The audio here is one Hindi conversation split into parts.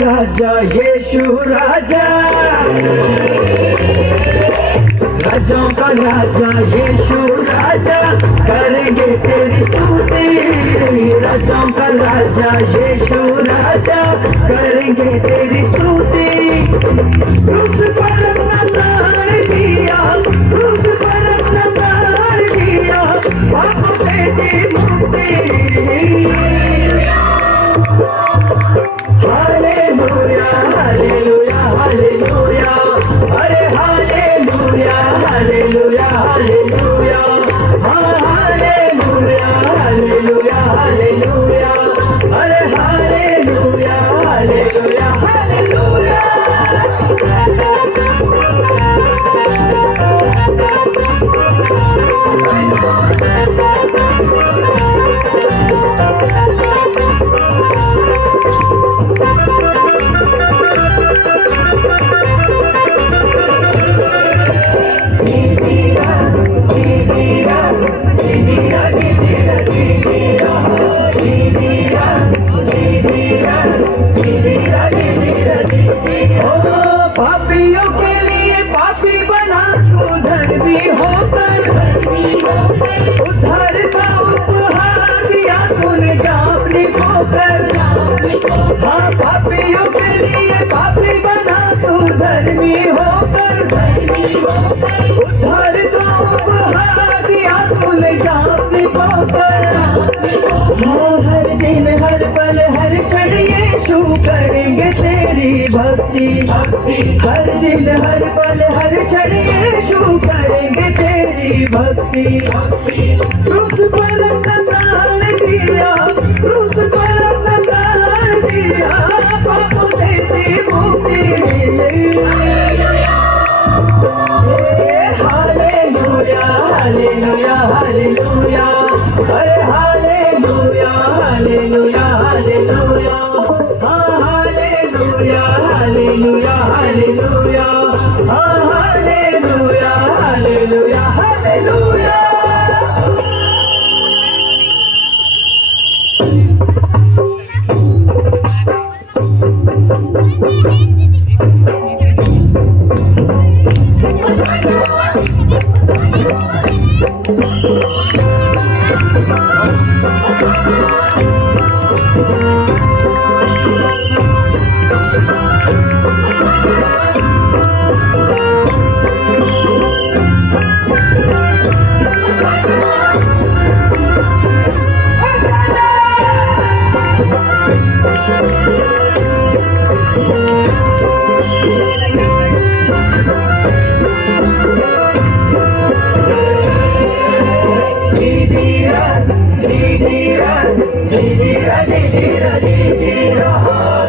राजा यीशु राजा, राजाओं का राजा यीशु राजा, करेंगे तेरी स्तुति। राजाओं का राजा यीशु राजा, करेंगे तेरी स्तुति। क्रूस पर अपना प्राण दिया, क्रूस पर अपना प्राण दिया, पापों से दी मुक्ति। हालेलुया हालेलुया हालेलुया, अरे हालेलुया हालेलुया हालेलुया, हाँ हालेलुया हालेलुया हालेलुया, अरे हालेलुया हालेलुया हालेलुया। पापियों के लिए पापी बना तू धर्मी होकर, उद्धार का उपहार दिया तूने जापनी खोकर। हाँ पापियों के लिए पापी बना तू धर्मी होकर, उद्धार का उपहार दिया तूने जापनी खोकर। हाँ हर दिन हर पल हर क्षण यीशु करेंगे तेरी भक्ति। हर दिन हर पल हर क्षण यीशु करेंगे तेरी भक्ति। क्रूस पर अपना प्राण दिया, क्रूस पर अपना प्राण दिया, पापों से दी मुक्ति। हालेलुया हालेलुया हालेलुया, अरे हालेलुया हालेलुया हालेलुया, हाँ हालेलुया हालेलुया हालेलुया, हाँ हालेलुया हालेलुया हालेलुया।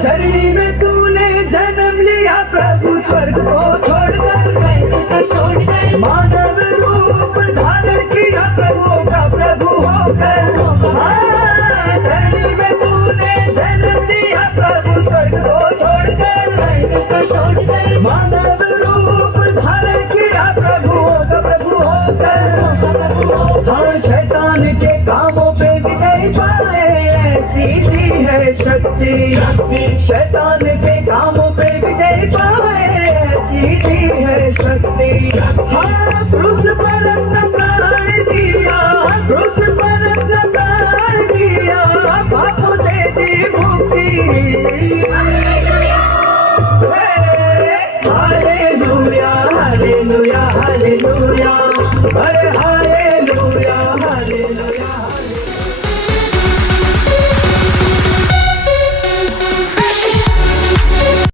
धरनी में तूने जन्म लिया प्रभु स्वर्ग को छोड़कर, मानव रूप धारण किया प्रभु का प्रभु होकर। हाँ धरनी में तूने जन्म लिया प्रभु स्वर्ग को छोड़कर, मानव रूप धारण किया प्रभु का प्रभु होकर। हाँ शैतान के कामों पे विजय पाए ऐसी दी है शक्ति। शैतान के कामों पे विजय पाए ऐसी दी है शक्ति। हाँ क्रूस पर अपना प्राण दिया, क्रूस पर अपना प्राण दिया, पापों से दी मुक्ति। हालेलुया हालेलुया हालेलुया, अरे हालेलुया